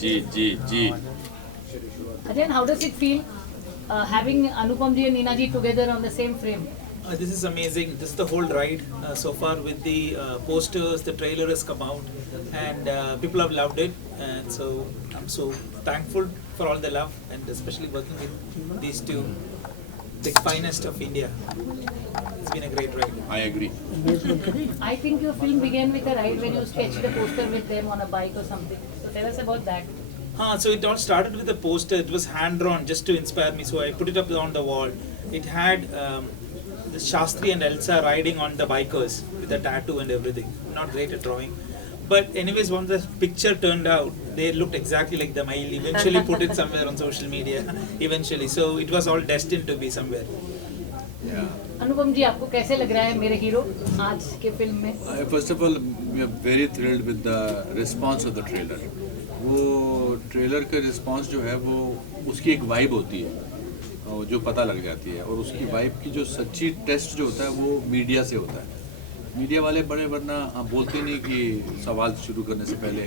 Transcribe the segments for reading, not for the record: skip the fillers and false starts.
Ji. Again, how does it feel having Anupam ji and Neena ji together on the same frame? This is amazing. This is the whole ride so far with the posters. The trailer has come out, and people have loved it. And so I'm so thankful for all the love, and especially working with these two, the finest of India. It's been a great ride. I agree. I think your film began with a ride when you sketched a poster with them on a bike or something. So tell us about that. So it all started with a poster. It was hand drawn just to inspire me. So I put it up on the wall. It had the Shastri and Elsa riding on the bikers with a tattoo and everything. Not great at drawing. But anyways, once the picture turned out, they looked exactly like them. I eventually put it somewhere on social media. Eventually. So it was all destined to be somewhere. Yeah. अनुपम जी, आपको कैसे लग रहा है मेरे hero आज के film में? First of all, we are very thrilled with the response of the trailer. वो ट्रेलर का रिस्पांस जो है वो उसकी एक वाइब होती है जो पता लग जाती है, और उसकी वाइब की जो सच्ची टेस्ट जो होता है वो मीडिया से होता है. मीडिया वाले बड़े वरना बोलते नहीं कि सवाल शुरू करने से पहले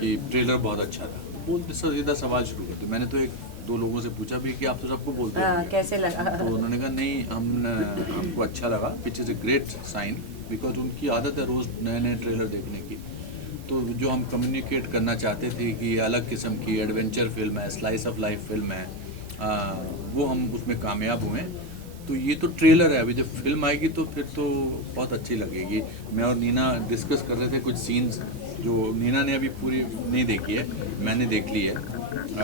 कि ट्रेलर बहुत अच्छा था, बोलते सीधा सवाल शुरू करते. मैंने तो एक दो लोगों से पूछा भी कि आप तो सबको बोलते हैं कैसे लगा, तो उन्होंने कहा नहीं हमको अच्छा लगा, which is a great sign, because उनकी आदत है रोज़ नए नए ट्रेलर देखने की. तो जो हम कम्युनिकेट करना चाहते थे कि अलग किस्म की एडवेंचर फिल्म है, स्लाइस ऑफ लाइफ फिल्म है, वो हम उसमें कामयाब हुए. तो ये तो ट्रेलर है, अभी जब फिल्म आएगी तो फिर तो बहुत अच्छी लगेगी. मैं और नीना डिस्कस कर रहे थे कुछ सीन्स जो नीना ने अभी पूरी नहीं देखी है, मैंने देख ली है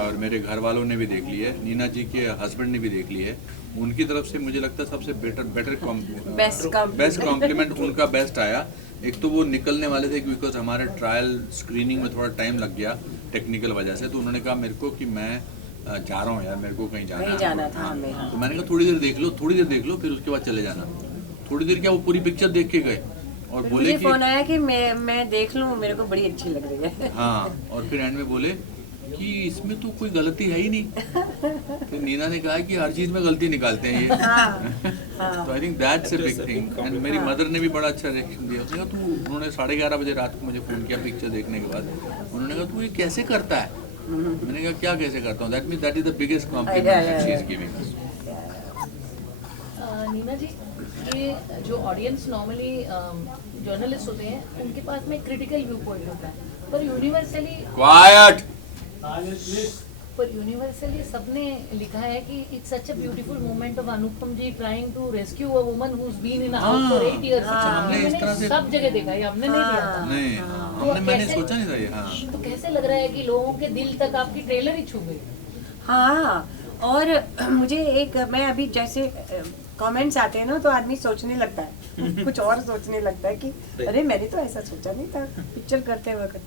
और मेरे घर वालों ने भी देख ली है, नीना जी के हस्बैंड ने भी देख ली है. उनकी तरफ से मुझे लगता है सबसे बेस्ट कॉम्प्लीमेंट उनका बेस्ट आया. एक तो वो निकलने वाले थे बिकॉज हमारे ट्रायल स्क्रीनिंग में थोड़ा टाइम लग गया टेक्निकल वजह से, तो उन्होंने कहा मेरे को कि मैं जा रहा हूँ यार, मेरे को कहीं जाना था हमें. तो मैंने कहा थोड़ी देर देख लो फिर उसके बाद चले जाना. थोड़ी देर क्या वो पूरी पिक्चर देख के गए और बोले कि फोन आया कि मैं देख लूँ, मेरे को बड़ी अच्छी लग रही है. हाँ, और फिर एंड में बोले कि इसमें तो कोई गलती है ही नहीं. फिर नीना ने कहा कि हर चीज में गलती निकालते हैं ये. तो I think that's a big thing. And मेरी मदर ने भी बड़ा अच्छा रिएक्शन दिया. उसने कहा उन्होंने 11:30 बजे रात को मुझे फ़ोन किया पिक्चर देखने के बाद. उन्होंने कहा तू ये कैसे करता है. मैंने कहा क्या कैसे करता हूँ, that is the biggest compliment she is giving us. Neena ji, ये जो ऑडियंस नॉर्मली जर्नलिस्ट होते हैं उनके पास में क्रिटिकल व्यू पॉइंट होता है, पर यूनिवर्सली सबने लिखा है कि it's such a beautiful moment of Anupam ji trying to rescue a woman who has been in a house for 8 years. हमने इस तरह से सब जगह देखा है, हमने नहीं दिया था. नहीं, मैंने सोचा नहीं था ये. हाँ, तो कैसे लग रहा है कि लोगों के दिल तक आपकी ट्रेलर ही छू गई? हाँ, और मुझे एक मैं अभी जैसे कमेंट्स आते हैं ना तो आदमी सोचने लगता है कुछ और सोचने लगता है कि अरे मैंने तो ऐसा सोचा नहीं था पिक्चर करते वक्त.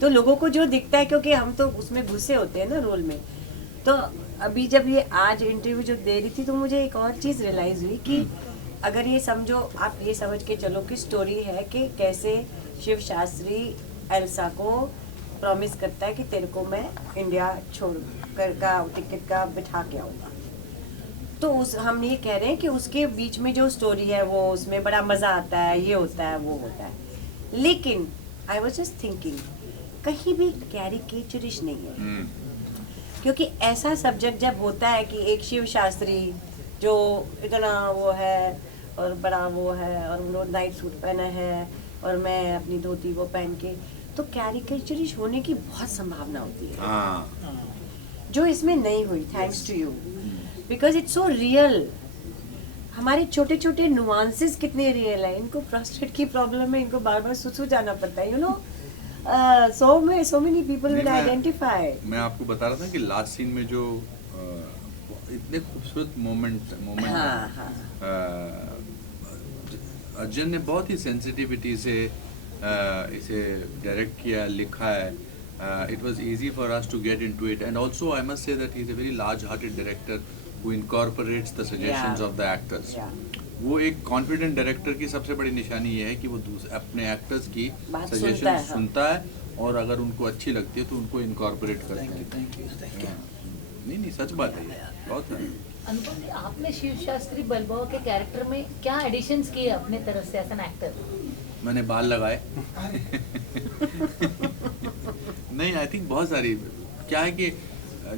तो लोगों को जो दिखता है, क्योंकि हम तो उसमें घुसे होते हैं ना रोल में. तो अभी जब ये आज इंटरव्यू जो दे रही थी तो मुझे एक और चीज़ रियलाइज़ हुई कि अगर ये समझो, आप ये समझ के चलो कि स्टोरी है कि कैसे शिव शास्त्री एल्सा को प्रॉमिस करता है कि तेरे को मैं इंडिया छोड़ कर का टिकट का बिठा के आऊँगा. तो उस हम ये कह रहे हैं कि उसके बीच में जो स्टोरी है वो उसमें बड़ा मज़ा आता है, ये होता है वो होता है. लेकिन आई वॉज जस्ट थिंकिंग कहीं भी कैरिकेचरिश नहीं है. क्योंकि ऐसा सब्जेक्ट जब होता है कि एक शिव शास्त्री जो इतना वो है और बड़ा वो है और उन्होंने नाइट सूट पहना है और मैं अपनी धोती वो पहन के, तो कैरिकेचरिश होने की बहुत संभावना होती है जो इसमें नहीं हुई. Thanks to you, because it's so real. हमारे छोटे छोटे नुआंसेस कितने रियल है. इनको प्रोस्टेट की प्रॉब्लम है, इनको बार बार सुसु जाना पड़ता है, you know. so many people will identify. मैं आपको बता रहा था कि लास्ट सीन में जो इतने खूबसूरत मोमेंट अर्जुन ने बहुत ही सेंसिटिविटी से इसे डायरेक्ट किया, लिखा है. It was easy for us to get into it, and also I must say that he is a very large-hearted director who incorporates the suggestions of the actors. वो एक confident director की सबसे बड़ी निशानी ये है कि वो अपने एक्टर्स की सजेशन सुनता है और अगर उनको अच्छी लगती है तो उनको इनकॉर्पोरेट करता है. Thank you. नहीं सच बात है, बहुत है. अनुपम जी, आपने शिव शास्त्री बलबाव के कैरेक्टर में क्या एडिशंस किए अपने तरफ से एज एन एक्टर? मैंने बाल लगाए. नहीं, आई थिंक बहुत सारी, क्या है कि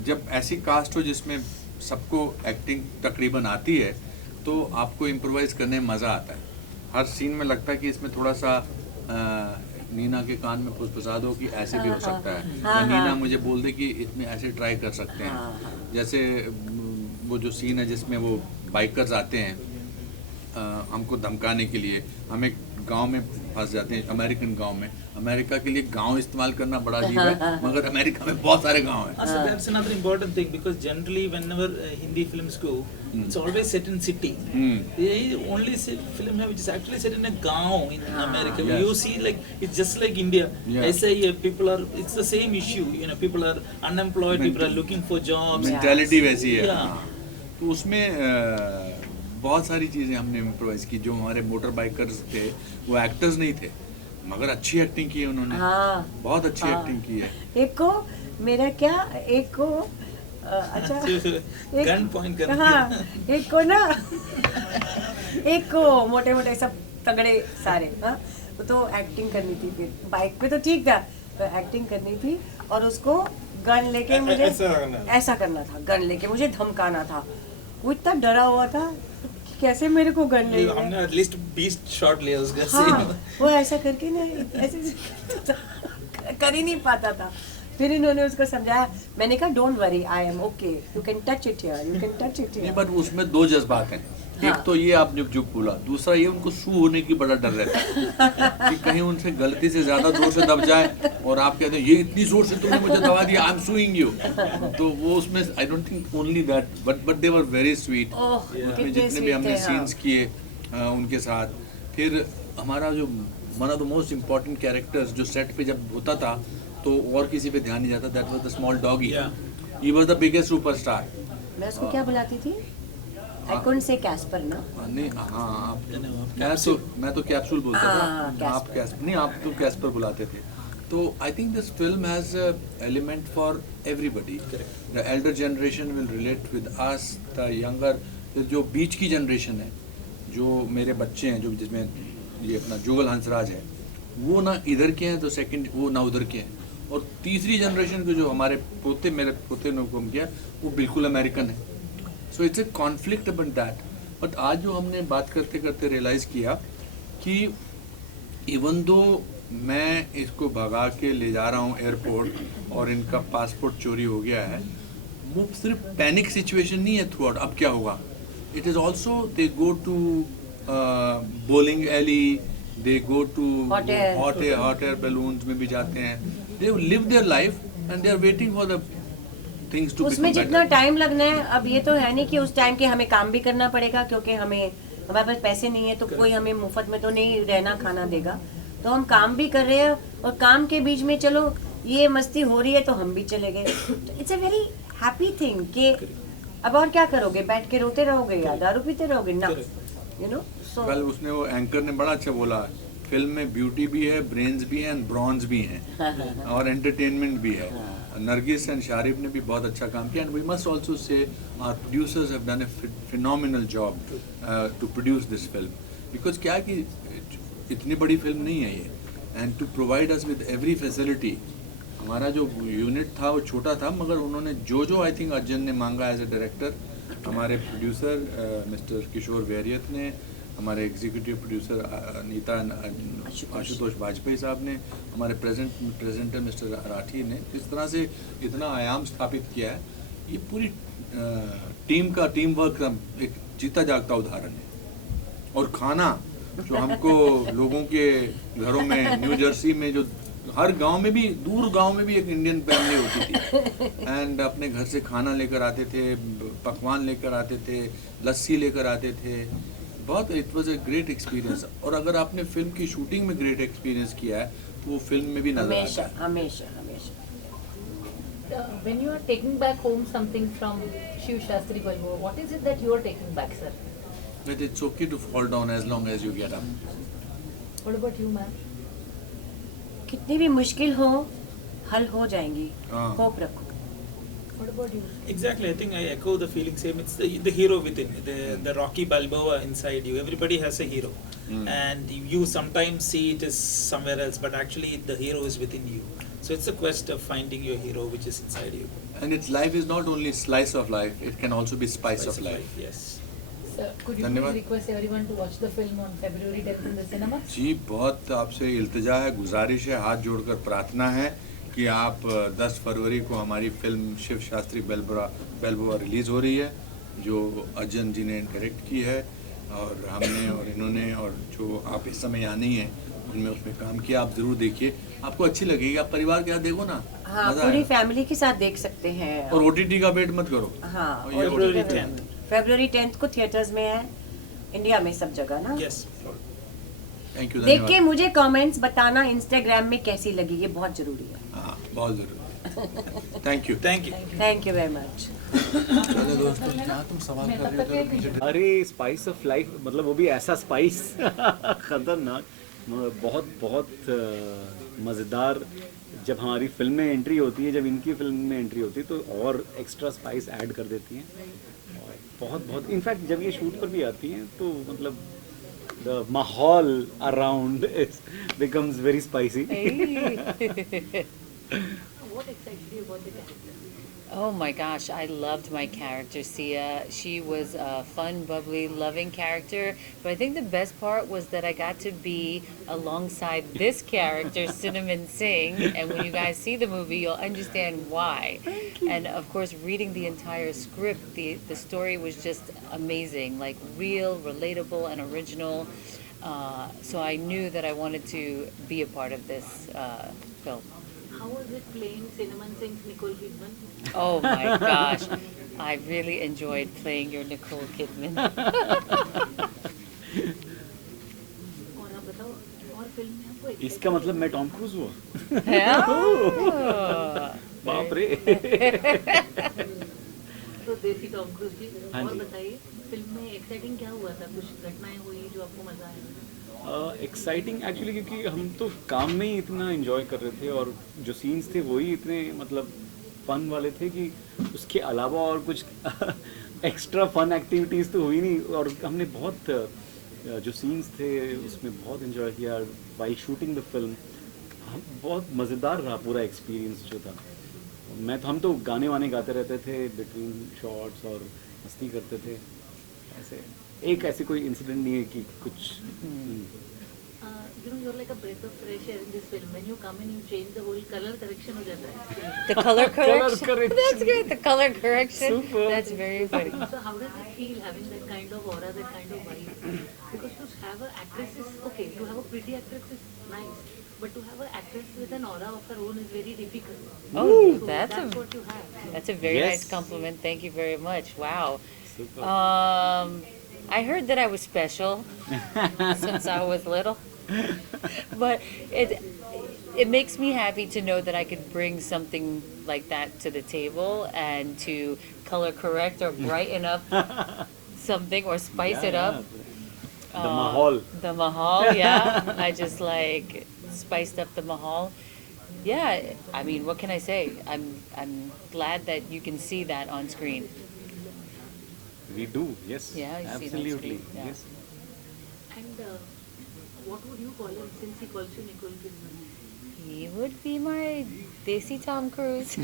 जब ऐसी कास्ट हो जिसमें सबको एक्टिंग तकरीबन आती है तो आपको इम्प्रोवाइज करने में मज़ा आता है। हर सीन में लगता है कि इसमें थोड़ा सा नीना के कान में फुसफुसा दो कि ऐसे भी हो सकता है, या नीना मुझे बोल दे कि इसमें ऐसे ट्राई कर सकते हैं। जैसे वो जो सीन है जिसमें वो बाइकर्स आते हैं हमको धमकाने के लिए, हम एक गांव में फंस जाते हैं, अमेरिकन गांव में। अमेरिका के लिए गांव इस्तेमाल करना बड़ा अजीब है, मगर अमेरिका में बहुत सारे गांव हैं। So that's another important thing, because generally whenever Hindi films go, it's always set in city. The only film which is actually set in a gaon in America. Yes. You see, like it's just like India. Yeah. I say people are. It's the same issue. You know, people are unemployed. People are looking for jobs. Mentality वैसी है। Yeah. हाँ। तो उसमें बहुत सारी चीज़ें हमने improvise की। जो हमारे मोटर बाइकर्स थे वो एक्टर्स नहीं थे, मगर अच्छी एक्टिंग की है उन्होंने। हाँ, बहुत अच्छी एक्टिंग की है। एक को मेरा क्या, एक को अच्छा Gun point कर रही हाँ, है। एक को ना एक को मोटे मोटे सब तगड़े सारे, हाँ, तो एक्टिंग करनी थी। फिर बाइक पे तो ठीक था, तो एक्टिंग करनी थी और उसको गन लेके मुझे ऐसा करना था, गन लेके मुझे धमकाना था। वो इतना डरा हुआ था कि कैसे मेरे को गन ले हमने at least 20 शॉट लिया उसका। हाँ, वो ऐसा करके ना ऐसे कर ही नहीं पाता था। फिर इन्होंने उसको समझाया, मैंने कहा don't worry, I am okay, you can touch it here, you can touch it नहीं, हियर। बट उसमें दो जज्बात हैं। एक तो ये आपने जो बोला, दूसरा ये उनको सू होने की बड़ा डर रहता है कि कहीं उनसे गलती से ज्यादा जोर से दब जाए और आप कहते हैं ये इतनी जोर से तुमने मुझे दबा दिया, आई एम सूइंग यू। तो वो उसमें I don't think only that, but they were very sweet. उसमें जितने भी हमने सीन्स किए उनके साथ। फिर हमारा जो one of the most important characters जो सेट पे जब होता था तो और किसी पे ध्यान नहीं जाता, that was the small doggy. He was the biggest superstar. मैं उसको क्या बुलाती थी? आई कुडंट से कैस्पर ना। नहीं, हाँ, मैं तो कैप्सूल बोलता था। आप कैस्पर नहीं, आप तो कैस्पर बुलाते थे। तो I think this film has element for everybody. The Elder generation will relate with us, the younger, जो बीच की जनरेशन है, जो मेरे बच्चे हैं, जो जिसमें ये अपना जुगल हंसराज है, वो ना इधर के हैं, तो सेकंड वो ना उधर के हैं, और तीसरी जनरेशन के जो हमारे पोते, मेरे पोते ने हुक्म किया, वो बिल्कुल अमेरिकन है। So it's a conflict about that. But आज जो हमने बात करते करते रियलाइज़ किया कि इवन दो मैं इसको भगा के ले जा रहा हूँ एयरपोर्ट और इनका पासपोर्ट चोरी हो गया है, वो सिर्फ पैनिक सिचुएशन नहीं है थ्रू आउट, अब क्या होगा। It is also they go to bowling alley, they go to hot air balloons में भी जाते हैं, they live their life and they are waiting for the things to उसमें जितना टाइम लगना है, अब ये तो है नहीं कि उस टाइम के हमें काम भी करना पड़ेगा, क्योंकि हमारे पास पैसे नहीं है तो कोई हमें मुफ्त में तो नहीं रहना खाना देगा, तो हम काम भी कर रहे हैं और काम के बीच में चलो ये मस्ती हो रही है तो हम भी चले गए। It's a very happy thing कि अब और क्या करोगे, बैठ के रोते रहोगे या दारू पीते रहोगे ना, यू नो। सो कल उसने वो एंकर ने बड़ा अच्छा बोला, फिल्म में ब्यूटी भी है, ब्रेन्स भी हैं, ब्रॉन्ज भी हैं और एंटरटेनमेंट भी है। नरगिस एंड शारिब ने भी बहुत अच्छा काम किया, and we must also say our producers have done a phenomenal job to produce this film, because क्या कि इतनी बड़ी फिल्म नहीं है ये, and to provide us with every facility. हमारा जो यूनिट था वो छोटा था, मगर उन्होंने जो आई थिंक अर्जुन ने मांगा एज ए डायरेक्टर, हमारे प्रोड्यूसर मिस्टर किशोर वैरियत ने, हमारे एग्जीक्यूटिव प्रोड्यूसर नीता आशुतोष वाजपेयी साहब ने, हमारे प्रेजेंटर मिस्टर राठी ने इस तरह से इतना आयाम स्थापित किया है। ये पूरी टीम वर्क का एक जीता जागता उदाहरण है। और खाना जो हमको लोगों के घरों में, न्यू जर्सी में, जो हर गांव में भी, दूर गांव में भी एक इंडियन फैमिली होती थी, एंड अपने घर से खाना लेकर आते थे, पकवान लेकर आते थे, लस्सी लेकर आते थे। बहुत it was a great experience. और अगर आपने फिल्म की शूटिंग में ग्रेट एक्सपीरियंस किया है तो वो फिल्म में भी नजर आता है। हमेशा। When you are taking back home something from Shiv Shastri Balbo, what is it that you are taking back, sir? That it's okay to fall down as long as you get up. What about you, ma'am? कितनी भी मुश्किल हो, हल हो जाएंगी, हाँ। Hope रखो। What about you? Exactly, I think I echo the feeling same. It's the hero within, the Rocky Balboa inside you. Everybody has a hero. and you sometimes see it is somewhere else, but actually the hero is within you. So it's a quest of finding your hero, which is inside you. And its life is not only slice of life, it can also be spice of life. Yes. Sir, could you धन्यवाद। please request everyone to watch the film on February 10th in the cinemas? जी बहुत आपसे इल्तिजा है, गुजारिश है, हाथ जोड़कर प्रार्थना है कि आप 10 फरवरी को हमारी फिल्म शिव शास्त्री बेलबुआ रिलीज़ हो रही है, जो अर्जन जी ने डायरेक्ट की है और हमने और इन्होंने और जो आप इस समय यहाँ नहीं हैं उनमें उसमें काम किया। आप ज़रूर देखिए, आपको अच्छी लगेगी। आप परिवार के साथ देखो ना, हाँ मज़ा पूरी आएगा। फैमिली के साथ देख सकते हैं। और OTT का वेट मत करो। हाँ और ये February OTT 10th. February 10th को थिएटर्स में है, इंडिया में सब जगह ना। Yes. थैंक यू, देख के धन्यवाद। मुझे कमेंट्स बताना इंस्टाग्राम में कैसी लगी, ये बहुत जरूरी है। हाँ बहुत ज़रूरी। Thank you. Thank you. Thank you very much. चलो दोस्तों, क्या तुम सवाल कर रहे थे पीछे? अरे स्पाइस ऑफ लाइफ मतलब वो भी ऐसा स्पाइस खतरनाक, बहुत बहुत मज़ेदार। जब हमारी फिल्म में एंट्री होती है, जब इनकी फिल्म में एंट्री होती है तो और एक्स्ट्रा स्पाइस ऐड कर देती हैं। और बहुत बहुत इनफैक्ट जब ये शूट पर भी आती हैं तो मतलब द माहौल around becomes very spicy. What excites you about the character? Oh my gosh, I loved my character, Sia. She was a fun, bubbly, loving character. But I think the best part was that I got to be alongside this character, Cinnamon Singh. And when you guys see the movie, you'll understand why. And of course, reading the entire script, the story was just amazing, like real, relatable, and original. So I knew that I wanted to be a part of this film. How was it playing Cinnamon Singh's Nicole Kidman? Oh my gosh, I really enjoyed playing your Nicole Kidman. और आप बताओ, और film में आपको इसका मतलब मैं Tom cruise हुआ? Oh. बाप रे। तो देसी टॉम क्रूज जी, हाँ और जी। बताइए फिल्म में एक्साइटिंग क्या हुआ था, कुछ घटनाएं हुई जो आपको मजा आया? एक्साइटिंग एक्चुअली क्योंकि हम तो काम में ही इतना एंजॉय कर रहे थे और जो सीन्स थे वही इतने मतलब फन वाले थे कि उसके अलावा और कुछ एक्स्ट्रा फन एक्टिविटीज़ तो हुई नहीं। और हमने बहुत जो सीन्स थे उसमें बहुत एंजॉय किया वाइल शूटिंग द फिल्म। हम बहुत मज़ेदार रहा पूरा एक्सपीरियंस जो था। हम तो गाने वाने गाते रहते थे बिटवीन शॉट्स और मस्ती करते थे। ऐसे एक ऐसी कोई इंसिडेंट नहीं है कि कुछ You know, you're like a breath of fresh air in this film. When you come in, you change the whole color correction हो जाता है. The color correction. correction. That's great. The color correction. Super. That's very funny. So how does it feel having that kind of aura, that kind of vibe? Because to have an actress is okay, to have a pretty actress is nice, but to have an actress with an aura of her own is very difficult. Oh, So that's what you have. a very Yes. nice compliment. Thank you very much. Wow. Super. I heard that I was special since I was little, but it makes me happy to know that I could bring something like that to the table and to color correct or brighten up something or spice it up. The mahal. The mahal, yeah. I just like spiced up the mahal. Yeah, I mean, what can I say? I'm glad that you can see that on screen. We do, yes. Yeah, I see that absolutely, screen, yeah. yes. And what would you call him since he calls you Nicole Kidman? He would be my Desi Tom Cruise.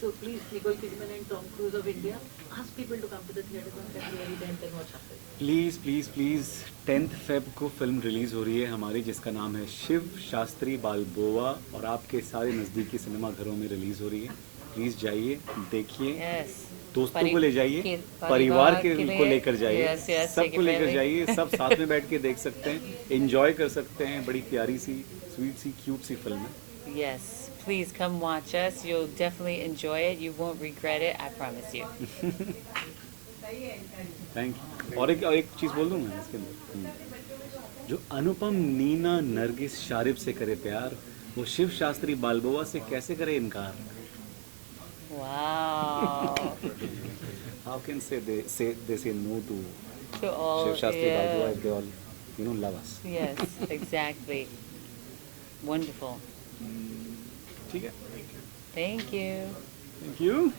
So please, Nicole Kidman and Tom Cruise of India, ask people to come to the theater on February 10th and watch After. Please please please 10th Feb को film release हो रही है हमारी, जिसका नाम है शिव शास्त्री बालबोआ, और आपके सारे नज़दीकी सिनेमा घरों में रिलीज़ हो रही है। प्लीज़ जाइए, देखिए, Yes. दोस्तों को ले जाइए, परिवार परिवार के को लिए, लेकर जाइए, yes, yes, take सबको your लेकर family. जाइए, सब साथ में बैठ के देख सकते हैं, एंजॉय कर सकते हैं। बड़ी प्यारी सी, स्वीट सी, क्यूट सी फिल्म है। Yes. Please come watch us. You'll definitely enjoy it. You won't regret it. I promise you. Thank you. और एक चीज़ बोल दूँ मैं इसके अंदर, जो अनुपम नीना नरगिस शारिब से करे प्यार, वो शिव शास्त्री बालबोआ से कैसे करे इनकार? Wow. How can they say no to To all. Shiv Shastri Yeah. Babu if they all love us? Yes, exactly. Wonderful. ठीक है, Thank you. thank you.